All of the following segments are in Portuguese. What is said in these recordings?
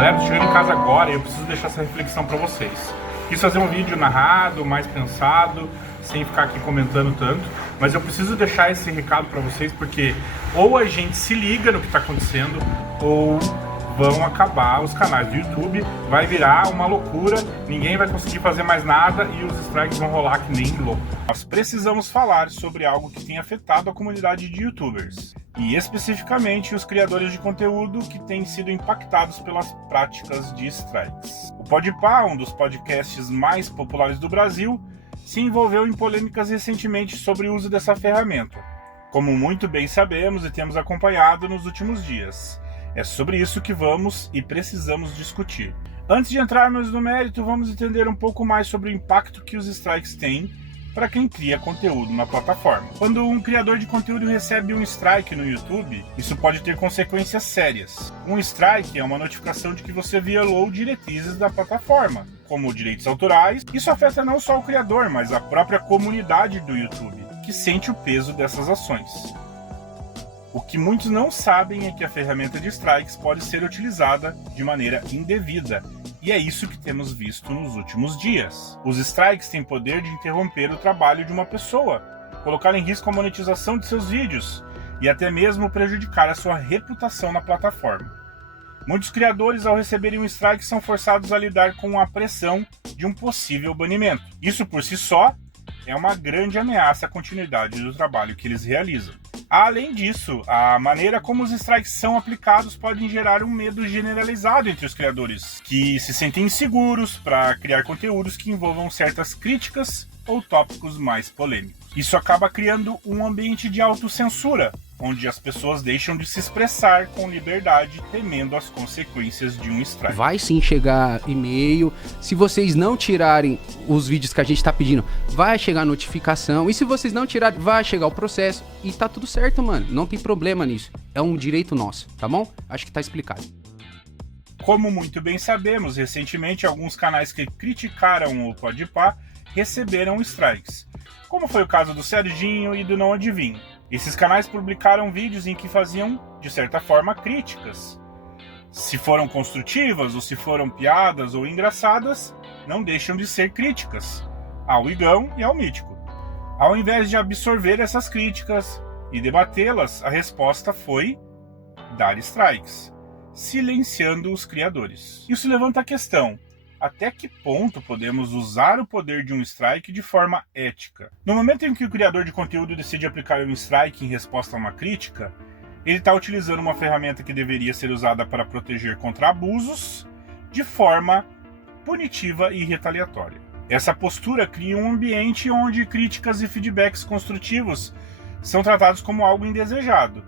Galera, tô chegando em casa agora e eu preciso deixar essa reflexão para vocês. Quis fazer um vídeo narrado, mais pensado, sem ficar aqui comentando tanto, mas eu preciso deixar esse recado para vocês porque ou a gente se liga no que está acontecendo ou vão acabar os canais do YouTube, vai virar uma loucura, ninguém vai conseguir fazer mais nada e os strikes vão rolar que nem louco. Nós precisamos falar sobre algo que tem afetado a comunidade de YouTubers e especificamente os criadores de conteúdo que têm sido impactados pelas práticas de strikes. O Podpah, um dos podcasts mais populares do Brasil, se envolveu em polêmicas recentemente sobre o uso dessa ferramenta, como muito bem sabemos e temos acompanhado nos últimos dias. É sobre isso que vamos e precisamos discutir. Antes de entrarmos no mérito, vamos entender um pouco mais sobre o impacto que os strikes têm para quem cria conteúdo na plataforma. Quando um criador de conteúdo recebe um strike no YouTube, isso pode ter consequências sérias. Um strike é uma notificação de que você violou diretrizes da plataforma, como direitos autorais. Isso afeta não só o criador, mas a própria comunidade do YouTube, que sente o peso dessas ações. O que muitos não sabem é que a ferramenta de strikes pode ser utilizada de maneira indevida, e é isso que temos visto nos últimos dias. Os strikes têm poder de interromper o trabalho de uma pessoa, colocar em risco a monetização de seus vídeos e até mesmo prejudicar a sua reputação na plataforma. Muitos criadores, ao receberem um strike, são forçados a lidar com a pressão de um possível banimento. Isso por si só é uma grande ameaça à continuidade do trabalho que eles realizam. Além disso, a maneira como os strikes são aplicados pode gerar um medo generalizado entre os criadores, que se sentem inseguros para criar conteúdos que envolvam certas críticas ou tópicos mais polêmicos. Isso acaba criando um ambiente de autocensura, onde as pessoas deixam de se expressar com liberdade, temendo as consequências de um strike. Vai sim chegar e-mail. Se vocês não tirarem os vídeos que a gente tá pedindo, vai chegar notificação. E se vocês não tirarem, vai chegar o processo. E tá tudo certo, mano. Não tem problema nisso. É um direito nosso, tá bom? Acho que tá explicado. Como muito bem sabemos, recentemente alguns canais que criticaram o Podpah receberam strikes, como foi o caso do Serginho e do Não Adivinho. Esses canais publicaram vídeos em que faziam, de certa forma, críticas. Se foram construtivas ou se foram piadas ou engraçadas, não deixam de ser críticas ao Igão e ao Mítico. Ao invés de absorver essas críticas e debatê-las, a resposta foi dar strikes, silenciando os criadores. Isso levanta a questão: até que ponto podemos usar o poder de um strike de forma ética? No momento em que o criador de conteúdo decide aplicar um strike em resposta a uma crítica, ele está utilizando uma ferramenta que deveria ser usada para proteger contra abusos de forma punitiva e retaliatória. Essa postura cria um ambiente onde críticas e feedbacks construtivos são tratados como algo indesejado,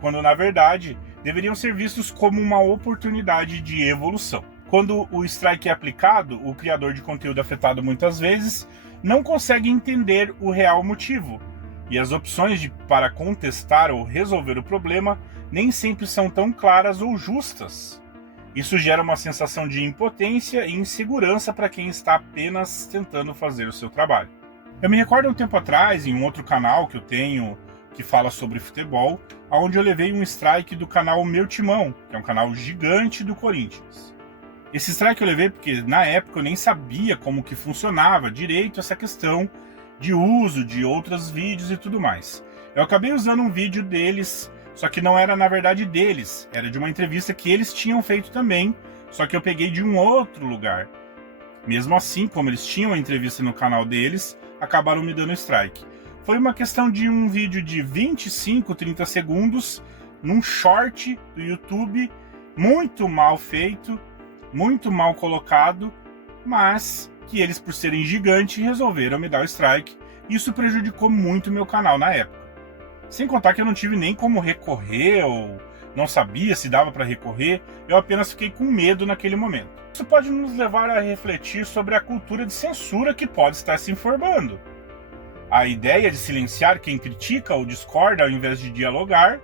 quando na verdade deveriam ser vistos como uma oportunidade de evolução. Quando o strike é aplicado, o criador de conteúdo afetado muitas vezes não consegue entender o real motivo, e as opções para contestar ou resolver o problema nem sempre são tão claras ou justas. Isso gera uma sensação de impotência e insegurança para quem está apenas tentando fazer o seu trabalho. Eu me recordo um tempo atrás, em um outro canal que eu tenho que fala sobre futebol, onde eu levei um strike do canal Meu Timão, que é um canal gigante do Corinthians. Esse strike eu levei porque na época eu nem sabia como que funcionava direito essa questão de uso de outros vídeos e tudo mais. Eu acabei usando um vídeo deles, só que não era na verdade deles, era de uma entrevista que eles tinham feito também, só que eu peguei de um outro lugar. Mesmo assim, como eles tinham a entrevista no canal deles, acabaram me dando strike. Foi uma questão de um vídeo de 25, 30 segundos, num short do YouTube, muito mal feito, muito mal colocado, mas que eles, por serem gigantes, resolveram me dar o strike. Isso prejudicou muito meu canal na época. Sem contar que eu não tive nem como recorrer, ou não sabia se dava para recorrer, eu apenas fiquei com medo naquele momento. Isso pode nos levar a refletir sobre a cultura de censura que pode estar se formando. A ideia de silenciar quem critica ou discorda ao invés de dialogar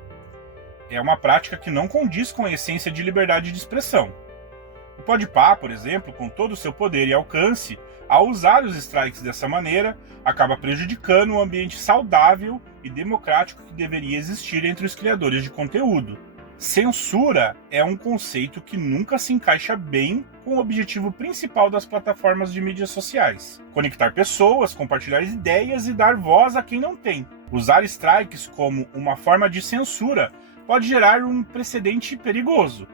é uma prática que não condiz com a essência de liberdade de expressão. O Podpah, por exemplo, com todo o seu poder e alcance, ao usar os strikes dessa maneira, acaba prejudicando o ambiente saudável e democrático que deveria existir entre os criadores de conteúdo. Censura é um conceito que nunca se encaixa bem com o objetivo principal das plataformas de mídias sociais: conectar pessoas, compartilhar ideias e dar voz a quem não tem. Usar strikes como uma forma de censura pode gerar um precedente perigoso,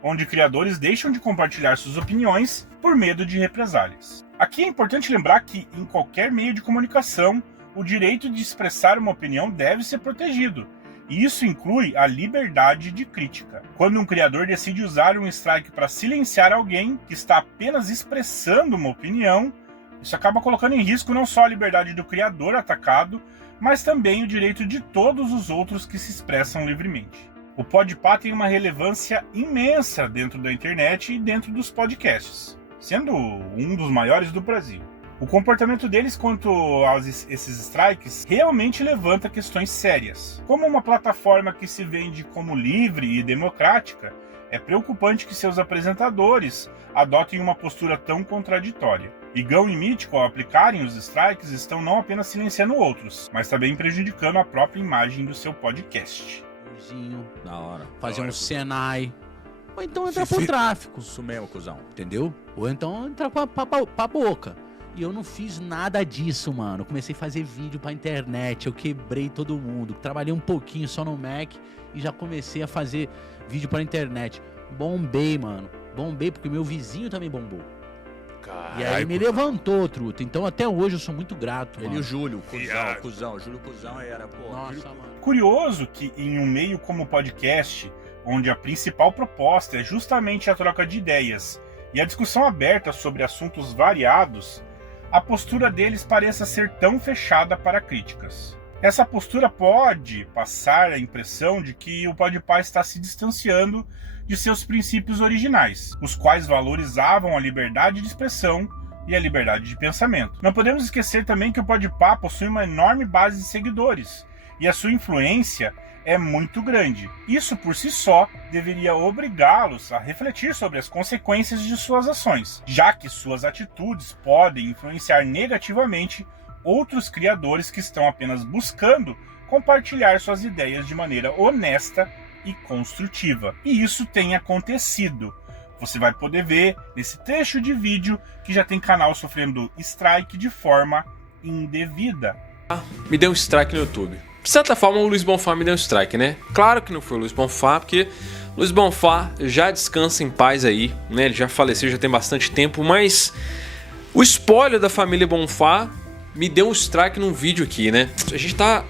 onde criadores deixam de compartilhar suas opiniões por medo de represálias. Aqui é importante lembrar que, em qualquer meio de comunicação, o direito de expressar uma opinião deve ser protegido, e isso inclui a liberdade de crítica. Quando um criador decide usar um strike para silenciar alguém que está apenas expressando uma opinião, isso acaba colocando em risco não só a liberdade do criador atacado, mas também o direito de todos os outros que se expressam livremente. O Podpah tem uma relevância imensa dentro da internet e dentro dos podcasts, sendo um dos maiores do Brasil. O comportamento deles quanto a esses strikes realmente levanta questões sérias. Como uma plataforma que se vende como livre e democrática, é preocupante que seus apresentadores adotem uma postura tão contraditória. Igão e Mítico, ao aplicarem os strikes, estão não apenas silenciando outros, mas também prejudicando a própria imagem do seu podcast. Da hora. Fazer um Senai. Ou então entrar pro tráfico. Isso mesmo, cuzão. Entendeu? Ou então entrar pra boca. E eu não fiz nada disso, mano. Eu comecei a fazer vídeo pra internet. Eu quebrei todo mundo. Trabalhei um pouquinho só no Mac e já comecei a fazer vídeo pra internet. Bombei, mano. Bombei porque meu vizinho também bombou. Caralho, e aí me levantou, truta. Então até hoje eu sou muito grato, Ele mano. e o Júlio, cuzão. O Júlio Cuzão era, pô. Nossa, mano. Curioso que em um meio como o podcast, onde a principal proposta é justamente a troca de ideias e a discussão aberta sobre assuntos variados, a postura deles pareça ser tão fechada para críticas. Essa postura pode passar a impressão de que o Podpah está se distanciando de seus princípios originais, os quais valorizavam a liberdade de expressão e a liberdade de pensamento. Não podemos esquecer também que o Podpah possui uma enorme base de seguidores, e a sua influência é muito grande. Isso por si só deveria obrigá-los a refletir sobre as consequências de suas ações, já que suas atitudes podem influenciar negativamente outros criadores que estão apenas buscando compartilhar suas ideias de maneira honesta e construtiva. E isso tem acontecido. Você vai poder ver nesse trecho de vídeo que já tem canal sofrendo strike de forma indevida. Me deu um strike no YouTube. De certa forma, o Luiz Bonfá me deu um strike, né? Claro que não foi o Luiz Bonfá, porque o Luiz Bonfá já descansa em paz aí, né? Ele já faleceu, já tem bastante tempo, mas o spoiler da família Bonfá me deu um strike num vídeo aqui, né? A gente tá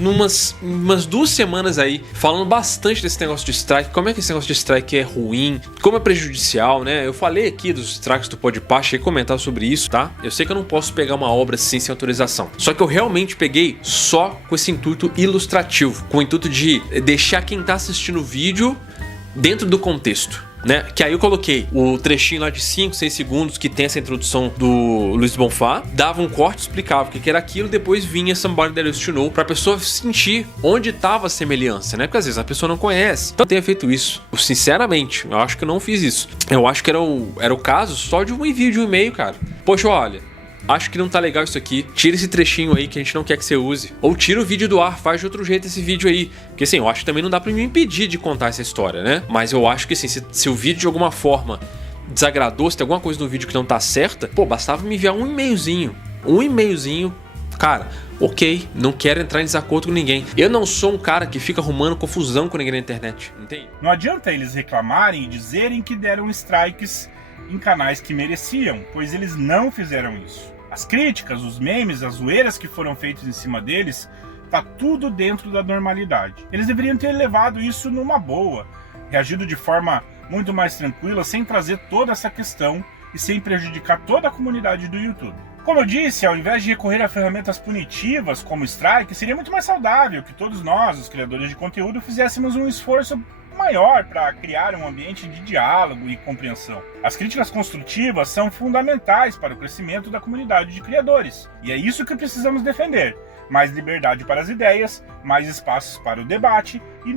umas 2 semanas aí falando bastante desse negócio de strike, como é que esse negócio de strike é ruim, como é prejudicial, né? Eu falei aqui dos strikes do Podpah, cheguei a comentar sobre isso, tá? Eu sei que eu não posso pegar uma obra assim sem autorização, só que eu realmente peguei só com esse intuito ilustrativo, com o intuito de deixar quem tá assistindo o vídeo dentro do contexto, né? Que aí eu coloquei o trechinho lá de 5, 6 segundos que tem essa introdução do Luiz Bonfá, dava um corte, explicava o que era aquilo, depois vinha Somebody That Used to Know pra pessoa sentir onde tava a semelhança, né? Porque às vezes a pessoa não conhece. Então eu tenha feito isso. Sinceramente, eu acho que eu não fiz isso. Eu acho que era o caso só de um envio de um e-mail, cara. Poxa, olha, acho que não tá legal isso aqui. Tira esse trechinho aí que a gente não quer que você use. Ou tira o vídeo do ar, faz de outro jeito esse vídeo aí. Porque assim, eu acho que também não dá pra me impedir de contar essa história, né? Mas eu acho que assim, se o vídeo de alguma forma desagradou, se tem alguma coisa no vídeo que não tá certa, pô, bastava me enviar um e-mailzinho. Cara, ok, não quero entrar em desacordo com ninguém. Eu não sou um cara que fica arrumando confusão com ninguém na internet, entende? Não adianta eles reclamarem e dizerem que deram strikes em canais que mereciam, pois eles não fizeram isso. As críticas, os memes, as zoeiras que foram feitos em cima deles, tá tudo dentro da normalidade. Eles deveriam ter levado isso numa boa, reagido de forma muito mais tranquila, sem trazer toda essa questão e sem prejudicar toda a comunidade do YouTube. Como eu disse, ao invés de recorrer a ferramentas punitivas como strike, seria muito mais saudável que todos nós, os criadores de conteúdo, fizéssemos um esforço maior para criar um ambiente de diálogo e compreensão. As críticas construtivas são fundamentais para o crescimento da comunidade de criadores, e é isso que precisamos defender: mais liberdade para as ideias, mais espaços para o debate e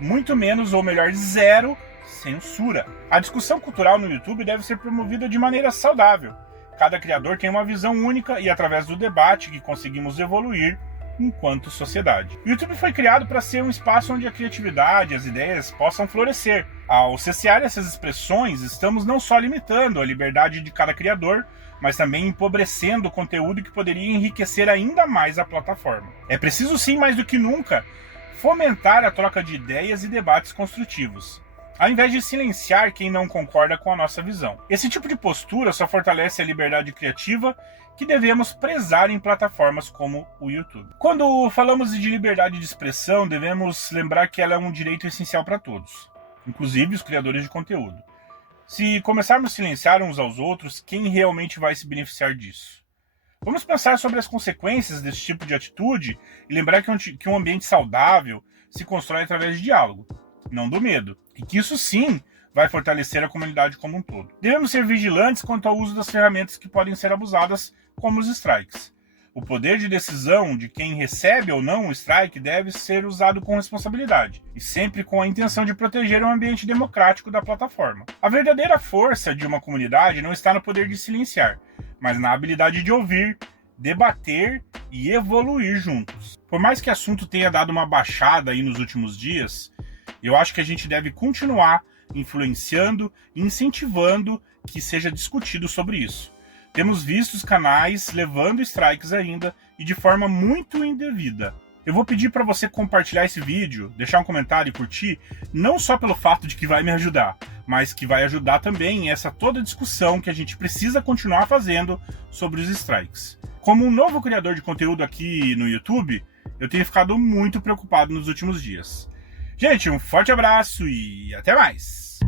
muito menos, ou melhor, zero censura. A discussão cultural no YouTube deve ser promovida de maneira saudável. Cada criador tem uma visão única e através do debate que conseguimos evoluir enquanto sociedade. O YouTube foi criado para ser um espaço onde a criatividade e as ideias possam florescer. Ao cessear essas expressões, estamos não só limitando a liberdade de cada criador, mas também empobrecendo o conteúdo que poderia enriquecer ainda mais a plataforma. É preciso sim, mais do que nunca, fomentar a troca de ideias e debates construtivos, ao invés de silenciar quem não concorda com a nossa visão. Esse tipo de postura só fortalece a liberdade criativa que devemos prezar em plataformas como o YouTube. Quando falamos de liberdade de expressão, devemos lembrar que ela é um direito essencial para todos, inclusive os criadores de conteúdo. Se começarmos a silenciar uns aos outros, quem realmente vai se beneficiar disso? Vamos pensar sobre as consequências desse tipo de atitude e lembrar que um ambiente saudável se constrói através de diálogo, não do medo, e que isso sim vai fortalecer a comunidade como um todo. Devemos ser vigilantes quanto ao uso das ferramentas que podem ser abusadas, como os strikes. O poder de decisão de quem recebe ou não o strike deve ser usado com responsabilidade, e sempre com a intenção de proteger o ambiente democrático da plataforma. A verdadeira força de uma comunidade não está no poder de silenciar, mas na habilidade de ouvir, debater e evoluir juntos. Por mais que o assunto tenha dado uma baixada aí nos últimos dias, eu acho que a gente deve continuar influenciando e incentivando que seja discutido sobre isso. Temos visto os canais levando strikes ainda e de forma muito indevida. Eu vou pedir para você compartilhar esse vídeo, deixar um comentário e curtir, não só pelo fato de que vai me ajudar, mas que vai ajudar também essa toda discussão que a gente precisa continuar fazendo sobre os strikes. Como um novo criador de conteúdo aqui no YouTube, eu tenho ficado muito preocupado nos últimos dias. Gente, um forte abraço e até mais!